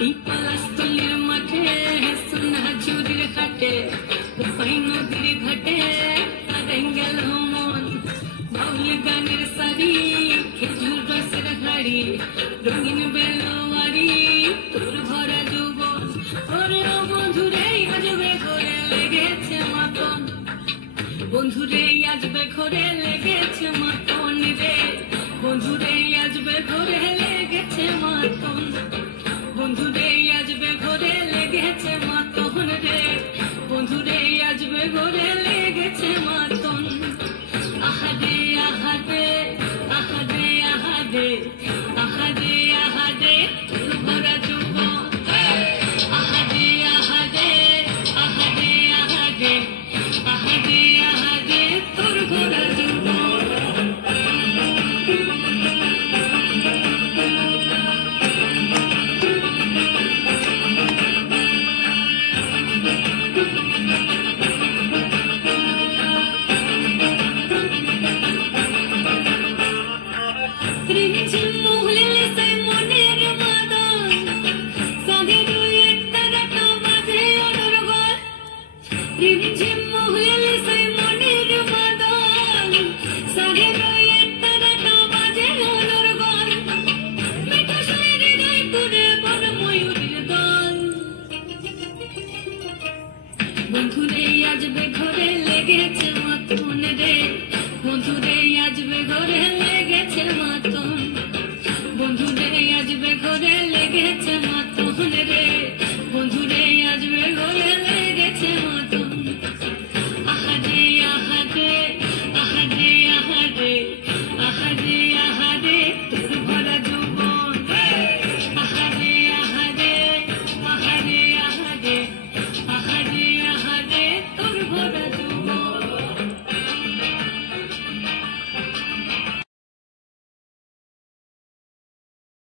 এই পলাশতলির মাঠে সোনা চুরির খাটে কোপাই নদীর ঘাটে হারাই গেল মন বাউল গানের সারি খেজুর রসের হাড়ি রঙিন বেলোয়ারি তোর ভরা যৌবন ওরে ও বন্ধুরে আজবে ঘরে লেগেছে মাতন বন্ধুরে আজবে ঘরে লেগেছে মাতন রে বন্ধুরে আজবে ঘরে লেগেছে মাতন বন্ধুরে আজবে ঘরে লেগেছে মাতন রে বন্ধুরে আজবে ঘরে লেগেছে মাতন আহাদে আহাদে আহাদে আহাদে আহাদে আহাদে তোর ভরা যৌবন আহাদে আহাদে আহাদে আহাদে আহাদে আহাদে তোর ভরা যৌবন বন্ধুরে আজবে ঘরে লেগেছে মাতন রে বন্ধুরে আজবে ঘরে লেগেছে মাতন বন্ধুরে আজবে ঘরে লেগেছে